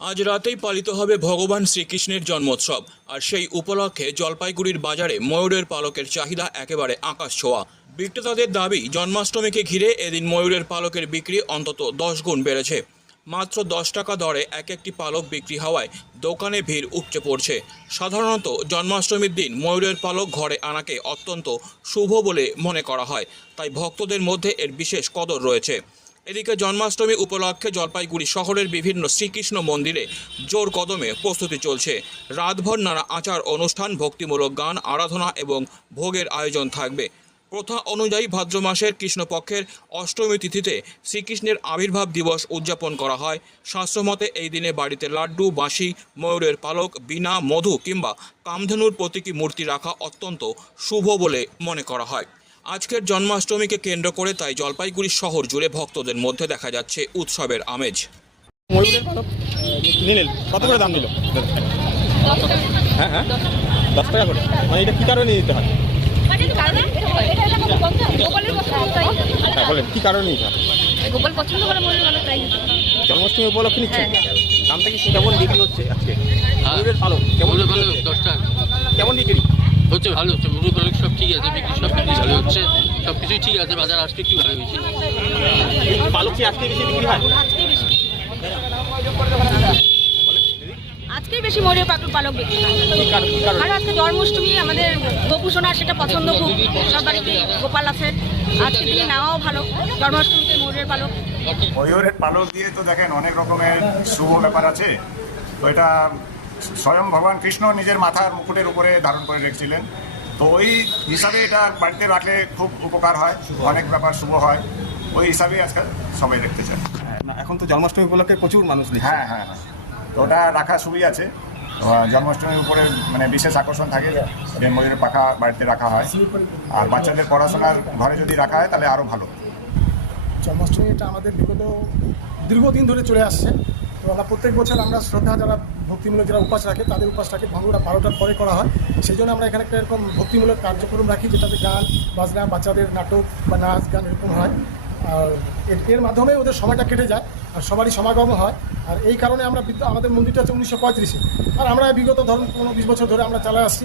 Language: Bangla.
আজ রাতেই পালিত হবে ভগবান শ্রীকৃষ্ণের জন্মোৎসব। আর সেই উপলক্ষে জলপাইগুড়ির বাজারে ময়ূরের পালকের চাহিদা একেবারে আকাশ ছোঁয়া। বিক্রেতাদের দাবি, জন্মাষ্টমীকে ঘিরে এদিন ময়ূরের পালকের বিক্রি অন্তত দশ গুণ বেড়েছে। মাত্র দশ টাকা দরে এক একটি পালক বিক্রি হওয়ায় দোকানে ভিড় উপচে পড়ছে। সাধারণত জন্মাষ্টমীর দিন ময়ূরের পালক ঘরে আনাকে অত্যন্ত শুভ বলে মনে করা হয়। তাই ভক্তদের মধ্যে এর বিশেষ কদর রয়েছে। এদিকে জন্মাষ্টমী উপলক্ষে জলপাইগুড়ি শহরের বিভিন্ন শ্রীকৃষ্ণ মন্দিরে জোর কদমে প্রস্তুতি চলছে। রাতভর নানা আচার, অনুষ্ঠান, ভক্তিমূলক গান, আরাধনা এবং ভোগের আয়োজন থাকবে। প্রথা অনুযায়ী ভাদ্র মাসের কৃষ্ণপক্ষের অষ্টমী তিথিতে শ্রীকৃষ্ণের আবির্ভাব দিবস উদযাপন করা হয়। শাস্ত্রমতে এই দিনে বাড়িতে লাড্ডু, বাঁশি, ময়ূরের পালক বিনা মধু কিংবা কামধেনুর প্রতীকী মূর্তি রাখা অত্যন্ত শুভ বলে মনে করা হয়। আজকের জন্মাষ্টমীকে কেন্দ্র করে তাই জলপাইগুড়ি শহর জুড়ে ভক্তদের মধ্যে দেখা যাচ্ছে উৎসবের আমেজ। কত করে দাম নিল হ্যাঁ হ্যাঁ। দশ টাকা করে। মানে এটা কী কারণে নিতে হয়? গোপালের পছন্দ তাই হ্যাঁ বলেন কী কারণে নিতে হয়? গোপাল পছন্দ করে মনে ভালো তাই জন্মাষ্টমী উপলক্ষে নিচ্ছেন? হ্যাঁ। দামটা কি কেমন বিক্রি হচ্ছে আজকে? কেমন ভালো? দশটা কেমন বিক্রি? হচ্ছে ভালো হচ্ছে মুরগি সব ঠিক আছে বিক্রি সব বিক্রি ভালো হচ্ছে সব কিছুই ঠিক আছে বাজার আজকে একটু ভালো হয়েছে? পালক কি আজকে বেশি বিক্রি হয়? পালক বিক্রি আর আজকে জন্মাষ্টমী আমাদের গোপুসোনা সেটা পছন্দ খুব। সব বাড়িতে গোপাল আছে। আজকে দিনে নেওয়াও ভালো। জন্মাষ্টমীতে ময়ূরের পালক। ময়ূরের পালক দিয়ে তো দেখেন অনেক রকমের শুভ ব্যাপার আছে। তো এটা স্বয়ং ভগবান কৃষ্ণ নিজের মাথার মুকুটের উপরে ধারণ করে রেখেছিলেন। তো ওই হিসাবে এটা বাড়িতে রাখলে খুব উপকার হয় অনেক ব্যাপার শুভ হয়। ওই হিসাবেই আজকাল সবাই দেখতে চায়। না, এখন তো জন্মাষ্টমী উপলক্ষে প্রচুর মানুষ হ্যাঁ হ্যাঁ হ্যাঁ। তো ওটা রাখা সুবিধা আছে। জন্মাষ্টমীর উপরে মানে বিশেষ আকর্ষণ থাকে যে ময়ূরের পাখা বাড়িতে রাখা হয়। আর বাচ্চাদের পড়াশোনার ঘরে যদি রাখা হয় তাহলে আরও ভালো। জন্মাষ্টমী এটা আমাদের বিগত দীর্ঘদিন ধরে চলে আসছে। তো আমরা প্রত্যেক বছর আমরা শ্রদ্ধা যারা ভক্তিমূলক যারা উপাস রাখে, তাদের উপাসটাকে ভাঙুরা বারোটার পরে করা হয়। সেই জন্য আমরা এখানে একটা এরকম ভক্তিমূলক কার্যক্রম রাখি, যেটাতে গান, বাজনা, বাচ্চাদের নাটক বা নাচ, গান এরকম হয়। আর এর- মাধ্যমে ওদের সময়টা কেটে যায়, আর সবারই সমাগম হয়। আর এই কারণে আমরা আমাদের মন্দিরটা হচ্ছে উনিশশো আর আমরা বিগত ধরুন পনেরো বিশ বছর ধরে আমরা চালা আসছি।